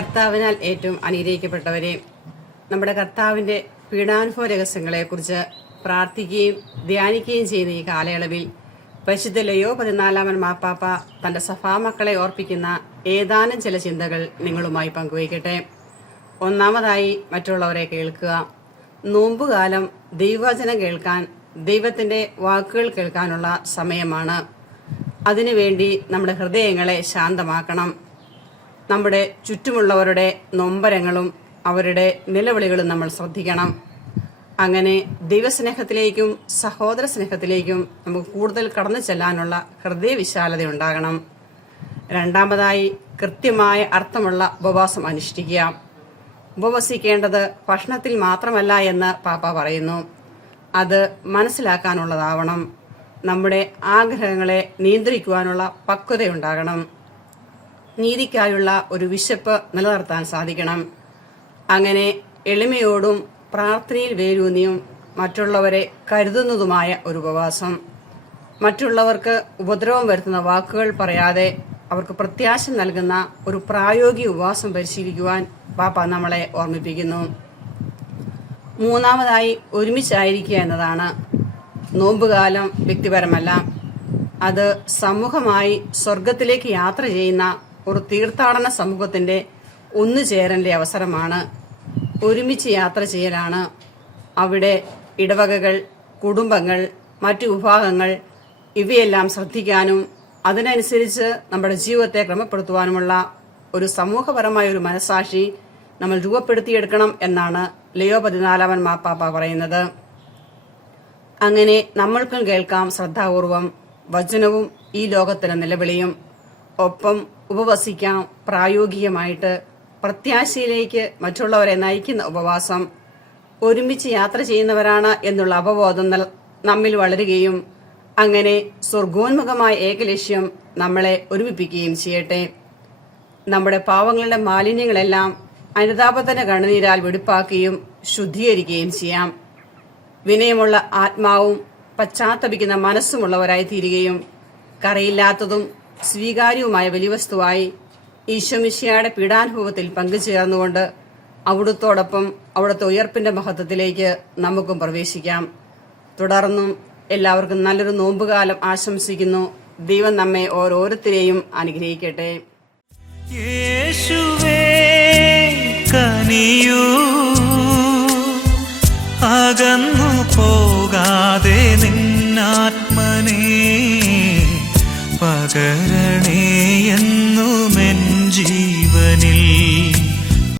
കർത്താവിനാൽ ഏറ്റവും അനുഗ്രഹിക്കപ്പെട്ടവരെ, നമ്മുടെ കർത്താവിൻ്റെ പീഡാനുഭവ രഹസ്യങ്ങളെക്കുറിച്ച് പ്രാർത്ഥിക്കുകയും ധ്യാനിക്കുകയും ചെയ്യുന്ന ഈ കാലയളവിൽ പരിശുദ്ധ ലയോ 14 മാർപ്പാപ്പ തൻ്റെ സഭാമക്കളെ ഓർപ്പിക്കുന്ന ഏതാനും ചില ചിന്തകൾ നിങ്ങളുമായി പങ്കുവയ്ക്കട്ടെ. ഒന്നാമതായി, മറ്റുള്ളവരെ കേൾക്കുക. നോമ്പുകാലം ദൈവവചനം കേൾക്കാൻ, ദൈവത്തിൻ്റെ വാക്കുകൾ കേൾക്കാനുള്ള സമയമാണ്. അതിനുവേണ്ടി നമ്മുടെ ഹൃദയങ്ങളെ ശാന്തമാക്കണം. നമ്മുടെ ചുറ്റുമുള്ളവരുടെ നൊമ്പരങ്ങളും അവരുടെ നിലവിളികളും നമ്മൾ ശ്രദ്ധിക്കണം. അങ്ങനെ ദൈവസ്നേഹത്തിലേക്കും സഹോദര സ്നേഹത്തിലേക്കും നമുക്ക് കൂടുതൽ കടന്നു ചെല്ലാനുള്ള ഹൃദയവിശാലത ഉണ്ടാകണം. രണ്ടാമതായി, കൃത്യമായ അർത്ഥമുള്ള ഉപവാസം അനുഷ്ഠിക്കുക. ഉപവസിക്കേണ്ടത് ഭക്ഷണത്തിൽ മാത്രമല്ല എന്ന് പാപ്പ പറയുന്നു. അത് മനസ്സിലാക്കാനുള്ളതാവണം. നമ്മുടെ ആഗ്രഹങ്ങളെ നിയന്ത്രിക്കുവാനുള്ള പക്വതയുണ്ടാകണം. നീതിക്കായുള്ള ഒരു വിശപ്പ് നിലനിർത്താൻ സാധിക്കണം. അങ്ങനെ എളിമയോടും പ്രാർത്ഥനയിൽ വേരൂന്നിയും മറ്റുള്ളവരെ കരുതുന്നതുമായ ഒരു ഉപവാസം. മറ്റുള്ളവർക്ക് ഉപദ്രവം വരുത്തുന്ന വാക്കുകൾ പറയാതെ അവർക്ക് പ്രത്യാശ നൽകുന്ന ഒരു പ്രായോഗിക ഉപവാസം പരിശീലിക്കുവാൻ പാപ്പ നമ്മളെ ഓർമ്മിപ്പിക്കുന്നു. മൂന്നാമതായി, ഒരുമിച്ചായിരിക്കുക എന്നതാണ്. നോമ്പുകാലം വ്യക്തിപരമല്ല, അത് സമൂഹമായി സ്വർഗത്തിലേക്ക് യാത്ര ചെയ്യുന്ന ഒരു തീർത്ഥാടന സമൂഹത്തിൻ്റെ ഒന്നുചേരലിൻ്റെ അവസരമാണ്. ഒരുമിച്ച് യാത്ര ചെയ്യലാണ്. അവിടെ ഇടവകകൾ, കുടുംബങ്ങൾ, മറ്റു വിഭാഗങ്ങൾ ഇവയെല്ലാം ശ്രദ്ധിക്കാനും അതിനനുസരിച്ച് നമ്മുടെ ജീവിതത്തെ ക്രമപ്പെടുത്തുവാനുമുള്ള ഒരു സമൂഹപരമായ ഒരു മനസാക്ഷി നമ്മൾ രൂപപ്പെടുത്തിയെടുക്കണം എന്നാണ് ലയോ 14 മാർപ്പാപ്പ പറയുന്നത്. അങ്ങനെ നമ്മൾക്കും കേൾക്കാം ശ്രദ്ധാപൂർവം വചനവും ഈ ലോകത്തിലെ നിലവിളിയും. ഒപ്പം ഉപവസിക്കാം പ്രായോഗികമായിട്ട്. പ്രത്യാശയിലേക്ക് മറ്റുള്ളവരെ നയിക്കുന്ന ഉപവാസം. ഒരുമിച്ച് യാത്ര ചെയ്യുന്നവരാണ് എന്നുള്ള അവബോധം നമ്മിൽ വളരുകയും അങ്ങനെ സ്വർഗോന്മുഖമായ ഏകലക്ഷ്യം നമ്മളെ ഒരുമിപ്പിക്കുകയും ചെയ്യട്ടെ. നമ്മുടെ പാവങ്ങളുടെ മാലിന്യങ്ങളെല്ലാം അനുതാപത്തിന്റെ കണ്ണുനീരാൽ വെടിപ്പാക്കുകയും ശുദ്ധീകരിക്കുകയും ചെയ്യാം. വിനയമുള്ള ആത്മാവും പശ്ചാത്തപിക്കുന്ന മനസ്സുമുള്ളവരായി തീരുകയും കറയില്ലാത്തതും സ്വീകാര്യവുമായ വലിയവസ്തുവായി ഈശോമിശിഹായുടെ പീഡാനുഭവത്തിൽ പങ്കുചേർന്നുകൊണ്ട് അവിടുത്തോടൊപ്പം അവിടുത്തെ ഉയർപ്പിന്റെ മഹത്വത്തിലേക്ക് നമുക്കും പ്രവേശിക്കാം. തുടർന്നും എല്ലാവർക്കും നല്ലൊരു നോമ്പുകാലം ആശംസിക്കുന്നു. ദൈവം നമ്മെ ഓരോരുത്തരെയും അനുഗ്രഹിക്കട്ടെ. യേശുവേ